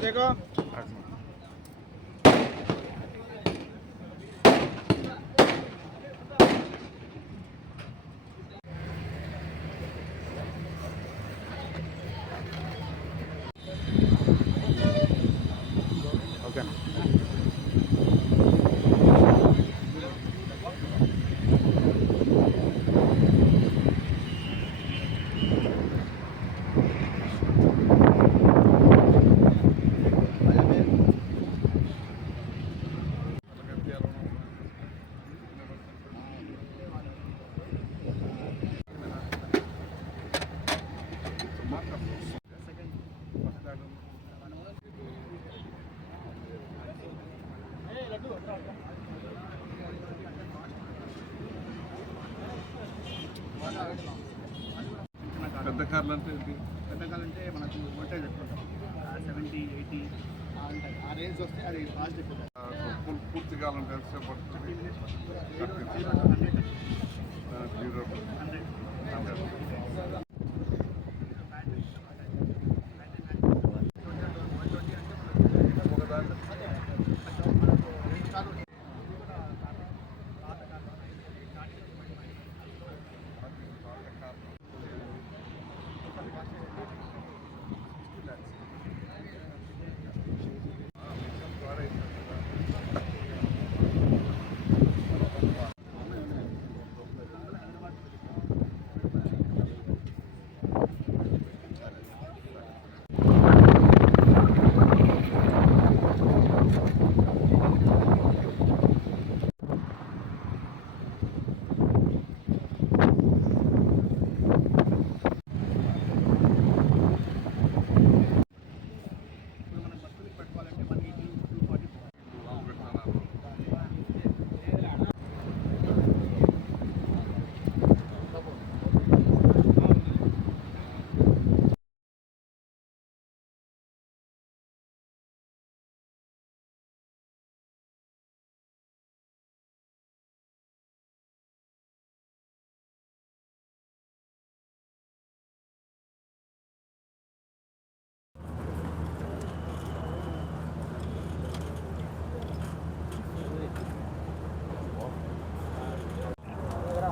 देखो పెద్ద కార్లు అంటే పెద్ద కార్లు అంటే మనకు వోల్టేజ్ ఎక్కువ 70, 80 ఆ రేంజ్ వస్తే అది ఫాస్ట్ ఎక్కువ. పూర్తి కావాలంటే ఎంతసేపు పడుతుంది? 100.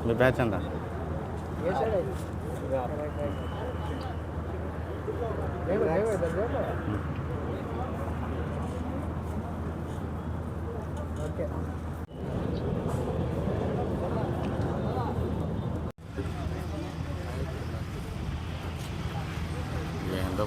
మీ బ్యాచ్ అంతా ఏందో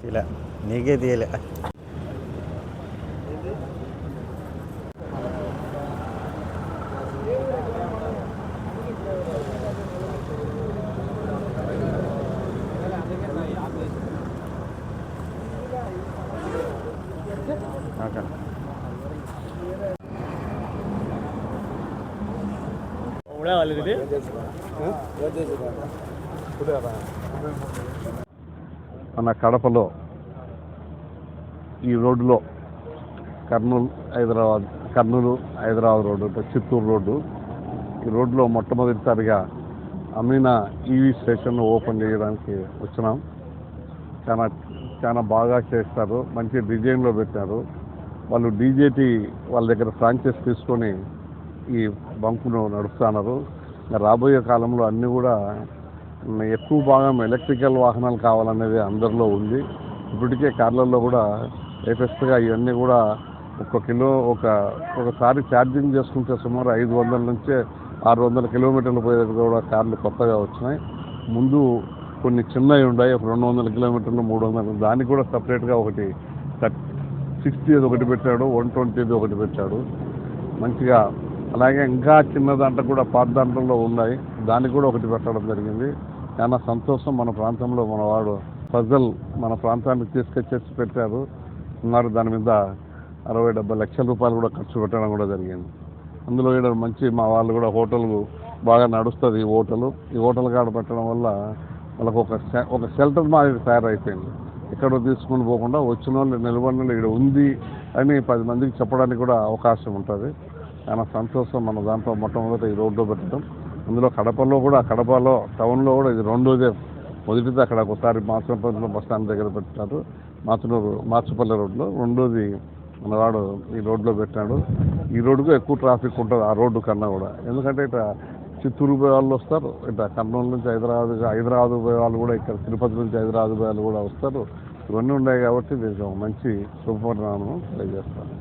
తీలే నీకే తీయలే ఓకే మన కడపలో ఈ రోడ్డులో కర్నూలు హైదరాబాద్ రోడ్డు, చిత్తూరు రోడ్డు ఈ రోడ్లో మొట్టమొదటిసారిగా అమీనా ఈవీ స్టేషన్ ఓపెన్ చేయడానికి వచ్చినాం. చాలా చాలా బాగా చేస్తారు, మంచి డిజైన్లో పెట్టారు. వాళ్ళు డీజేటీ వాళ్ళ దగ్గర ఫ్రాంచైజ్ తీసుకొని ఈ బంకును నడుస్తున్నారు. రాబోయే కాలంలో అన్నీ కూడా ఎక్కువ భాగం ఎలక్ట్రికల్ వాహనాలు కావాలనేది అందరిలో ఉంది. ఇప్పటికే కార్లలో కూడా లేటెస్ట్గా ఇవన్నీ కూడా ఒకసారి ఛార్జింగ్ చేసుకుంటే సుమారు 500 నుంచి 600 కిలోమీటర్లు పోయేది కూడా కార్లు కొత్తగా వచ్చినాయి. ముందు కొన్ని చిన్నవి ఉన్నాయి, ఒక 200 కిలోమీటర్లు 300, దానికి కూడా సపరేట్గా ఒకటి 60 ఒకటి పెట్టాడు, 120 ఒకటి పెట్టాడు మంచిగా. అలాగే ఇంకా చిన్న దాంట్లో కూడా పాత దాంట్లో ఉన్నాయి, దానికి కూడా ఒకటి పెట్టడం జరిగింది. చాలా సంతోషం. మన ప్రాంతంలో మనవాడు ఫజల్ మన ప్రాంతానికి తీసుకొచ్చేసి పెట్టారు. సుమారు దాని మీద 60-70 లక్షల రూపాయలు కూడా ఖర్చు పెట్టడం కూడా జరిగింది. అందులో ఇక్కడ మంచి మా వాళ్ళు కూడా హోటల్ బాగా నడుస్తుంది. ఈ హోటల్ కాడ పెట్టడం వల్ల వాళ్ళకు ఒక షెల్టర్ మాదిరి తయారైపోయింది. ఎక్కడో తీసుకుని పోకుండా వచ్చిన వాళ్ళు నిలబడిన ఇక్కడ ఉంది అని 10 మందికి చెప్పడానికి కూడా అవకాశం ఉంటుంది. చాలా సంతోషం. మన దాంట్లో మొట్టమొదటి ఈ రోడ్లో పెట్టడం. అందులో కడపలో టౌన్లో కూడా ఇది రెండోదే. మొదటిది అక్కడ ఒకసారి మాచపల్లి బస్ స్టాండ్ దగ్గర పెట్టారు, మార్చుపల్లి రోడ్లో. రెండోది మనవాడు ఈ రోడ్లో పెట్టాడు. ఈ రోడ్డుకు ఎక్కువ ట్రాఫిక్ ఉంటుంది ఆ రోడ్డు కన్నా కూడా. ఎందుకంటే ఇట్లా చిత్తూరు పోయే వాళ్ళు వస్తారు, ఇట్లా కర్నూలు నుంచి హైదరాబాద్ పోయే వాళ్ళు కూడా, ఇక్కడ తిరుపతి నుంచి హైదరాబాద్ పోయే వాళ్ళు కూడా వస్తారు. ఇవన్నీ ఉన్నాయి కాబట్టి దీనికి మంచి శుభపరిణామం తెలియజేస్తాను.